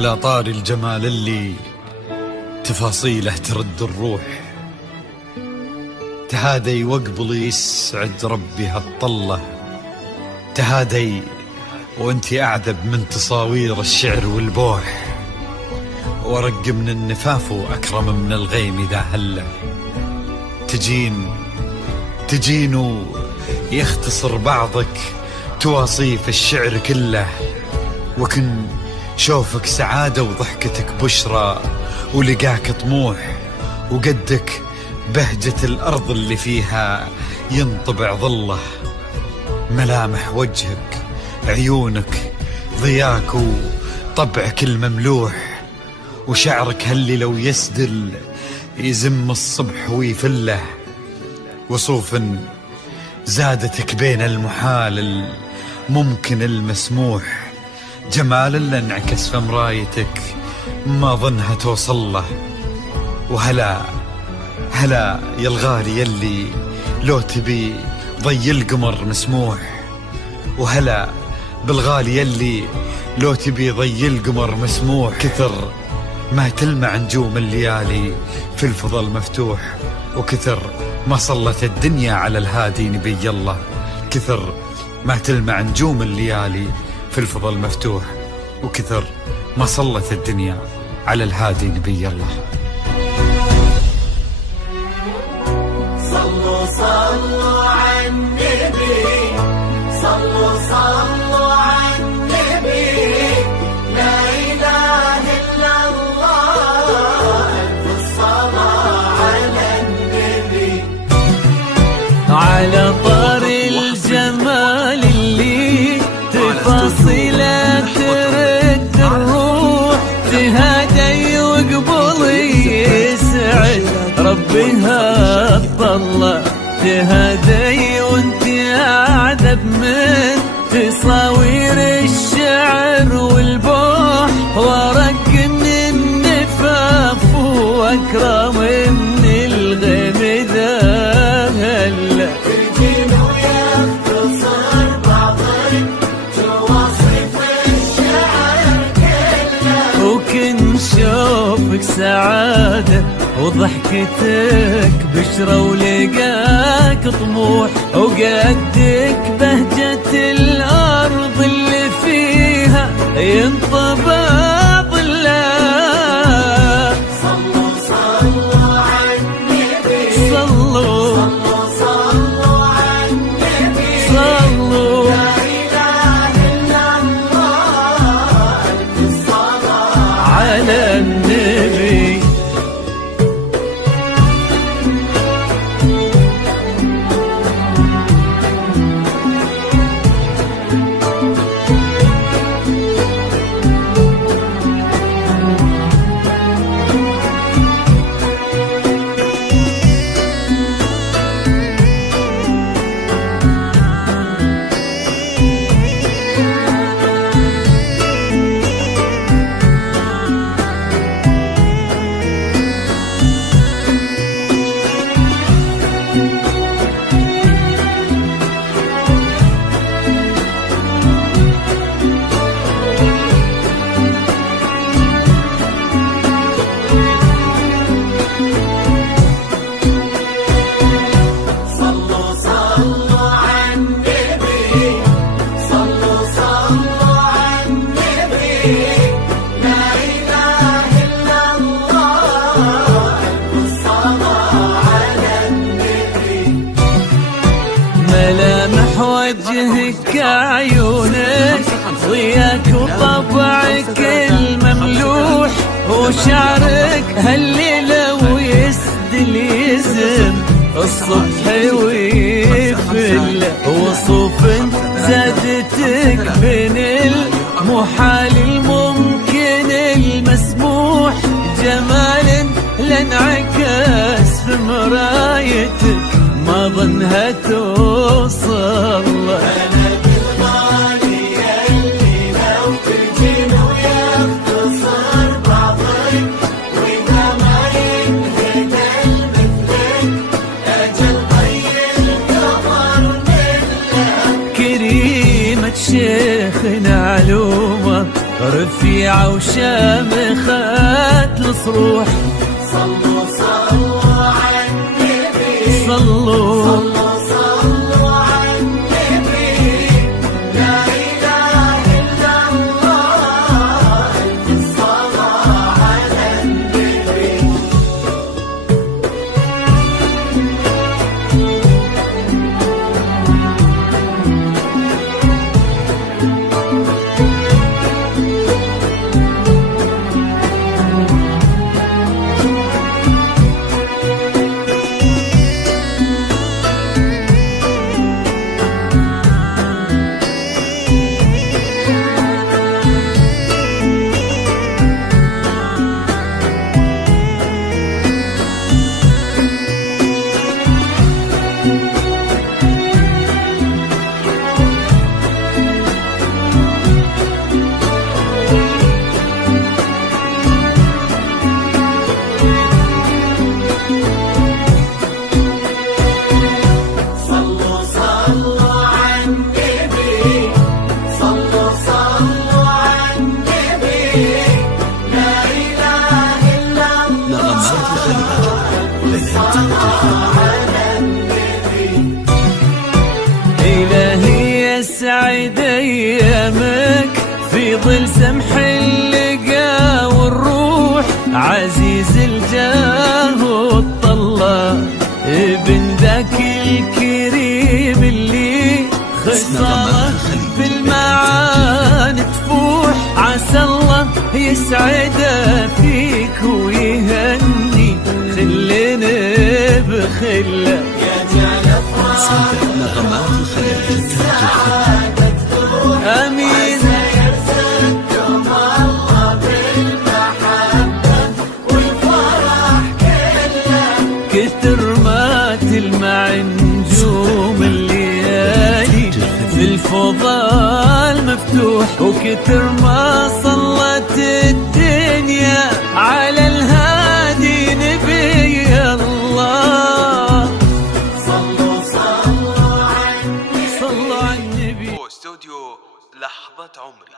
على طار الجمال اللي تفاصيله ترد الروح، تهادي واقبلي يسعد ربي هالطلة، تهادي وانتي أعذب من تصاوير الشعر والبوح، ورق من النفاف وأكرم من الغيم إذا هله، تجين يختصر بعضك تواصيف الشعر كله، وكن شوفك سعادة وضحكتك بشرى ولقاك طموح، وقدك بهجة الأرض اللي فيها ينطبع ظله، ملامح وجهك عيونك ضياك وطبعك المملوح، وشعرك هاللي لو يسدل يزم الصبح ويفله، وصوف زادتك بين المحال الممكن المسموح، جمال اللي انعكس في مرايتك ما ظنها توصل له، وهلا يا الغالي يلي لو تبي ضي القمر مسموح، وهلا بالغالي يلي لو تبي ضي القمر مسموح، كثر ما تلمع نجوم الليالي في الفضا المفتوح، وكثر ما صلت الدنيا على الهادي نبي الله، كثر ما تلمع نجوم الليالي في الفضا المفتوح، وكثر ما صلت الدنيا على الهادي نبي الله. صلوا صلوا على النبي، صلوا على النبي، لا إله إلا الله، ألف الصلاة على النبي. على طار الجمال اللي تفاصيله ترد الروح، تهادي وقبلي يسعد ربي هالطلة، تهادي وانتي أعذب من تصاوير الشعر والبوح، ورق من النفاف وأكرم من الغيم ذا هلا، تجين ويختصر بعضك تواصف الشعر كله، وكن شوفك سعادة وضحكتك بشرى ولقاك طموح، وقدك بهجة الأرض اللي فيها ينطبع ظله. صلوا على النبي، صلوا على النبي، صلوا لا إله إلا الله، ألف الصلاة على النبي. ملامح وجهك عيونك ضياك وطبعك المملوح، وشعرك هاللي لو يسدل يزم الصبح ويفل، وصوف زادتك بين المحال الممكن المسموح، جمال لانعكس في مرايتك ما ظنها توصل. أنا بالغالي يلي لو تجين ويختصر بعضك، وإذا ما ينهد المثلك أجل ضي القمر منك، كريمة شيخنا علومة رفيعة وشامخات الصروح. صلوا صلوا على النبي، صلوا صلوا صلوا على النبي، لا إله إلا الله، ألف الصلاة على النبي. صلوا صلوا على النبي، صلوا صلوا على النبي، لا إله إلا الله، الصلاة على النبي. إلهي يسعد أيامك في ظل سمح اللقا والروح. عزيز الجاه والطلة ابن ذاك الكريم اللي خصاله بالمعاني تفوح. عسى الله يسعده فيك ويهني خلنا بخله. يا جعل أفراح نغمات الخليل امين. يرزقكم الله بالمحبة والفرح كله. كتر ما تلمع نجوم الليالي في الفضاء المفتوح، وكتر ما صلت الدنيا على الهادي نبي الله. صلوا صلوا على النبي. صلوا على النبي. استوديو لحظة عمري.